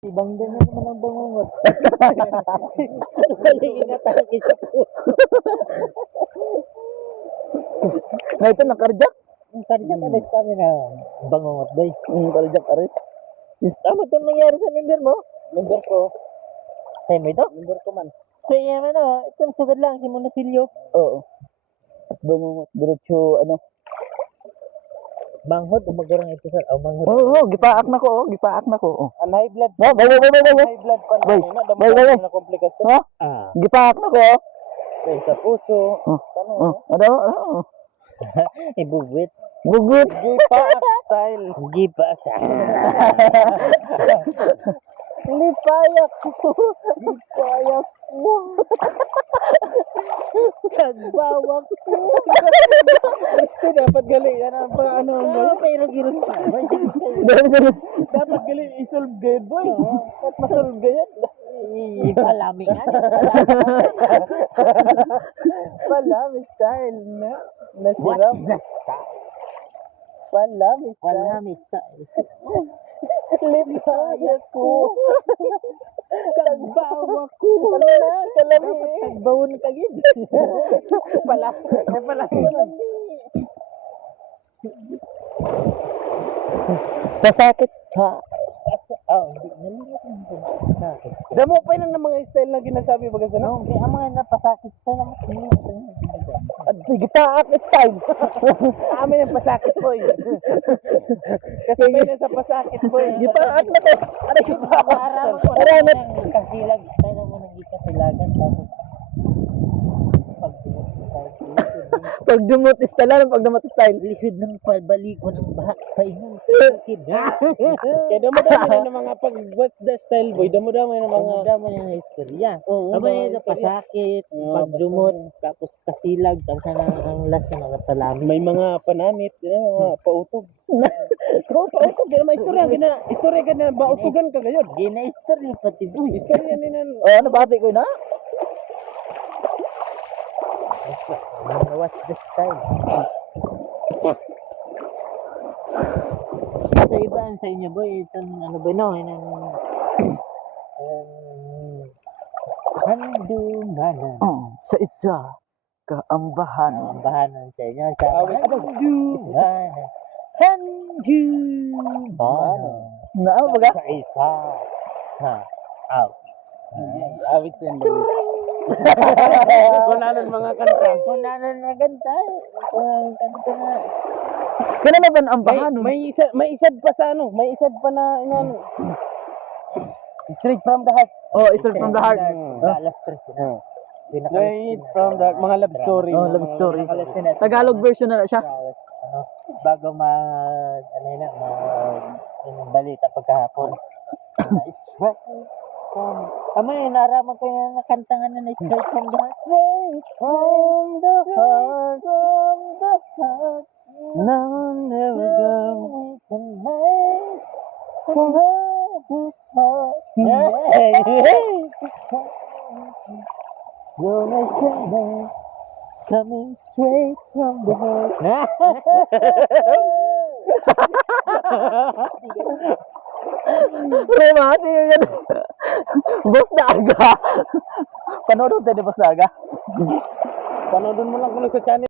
Ibang din na naman ang bangungot. Ingatan ang isa po. Ngayon ito, nakarjak. Ang cardiac arrest kami na bangungot boy. Karjak arit. Yes, tama ito nangyari sa member mo? Member ko. Sa'yo mo ito? Member ko man. Sa iyo ano, itong sugad lang, si Monasilio. Oo. At bangungot, diretso, ano. Manghod, umagurang ito sir. Oh, manghod. Oo, gipaak na ko, gipaak na ko. Ang high blood. Bay. High blood pa Bay. na. Dami Bay. na komplikasyon. Ha? Ah. Gipaak na ko. Bay, sa puso. Ano? Ibubuit. Gugut. Gipaak style. Gipaak style. Lipayak ko. Lipayak ko. Kagbawak ko. Gusto dapat galing. Yan ang pang ano. Pero girot pa. Dapat galing isolve gayad boy. At masolve gayad. Palami nga. Palami style na. Nasirap. Palami style. Palami style. Lipayak ko. Kagbawa ko. Kalami. Kagbawon ka gid. Palami. Pasakit sa. Hindi. Nalimutan ko. Sakit. Damo pa yun ng mga style na ginasabi baga sa No, kaya ang mga napasakit sa naman. At gipaak style. Amin ang pasakit boy. Kasabay na sa pasakit boy. Gipaak na ko. Ano gipaak? Araw ko na ng kasilag. Kaya mo nang ikasilagan. Tapos Pag dumot style, pag dumot style. lisod ng pabalik ko ng baha. Paingon sa likid. Kaya damo-damo na ng mga pag what's the style boy, damo-damo na ng mga Damo yung istorya. Oo, Abay mga na pasakit, pagdumot, tapos kasilag, tapos ang last na mga talami. may mga panamit, mga pautog. Pautog, gina may istorya ka na bautugan ka gayod. Gina-istorya pati boy. Istorya ni nan. Oh, ano bati ko na? Watch the style. Sa iba, sa inyo boy, itong ano ba no? Handumanan. Sa isa kaambahan. Ang bahanan sa inyo. Sa Handumanan. Handumanan. Naaw baga? Sa isa. Ha. Out. Awit yan boy. Kunanan mga kanta. Kunanan na ganda. Kanta na. Kaya na ba ang bahan? May isad pa sa ano. May isad pa na inano. Straight from the heart. Oh, straight from the heart. Alas 3. Straight from the mga love story. Oh, love story. Tagalog Tagalog version na siya. ano, bago ano yun na, yung balita pagkahapon. Tama yun, naraman ko yung nakantangan na straight from the heart. Straight from the heart, from the heart. Now never go. From the heart. Gonna say coming straight from the heart. Remati yan. Boss Daga. Panood tayo ni Boss Daga. Panoodin mo lang kung sa channel.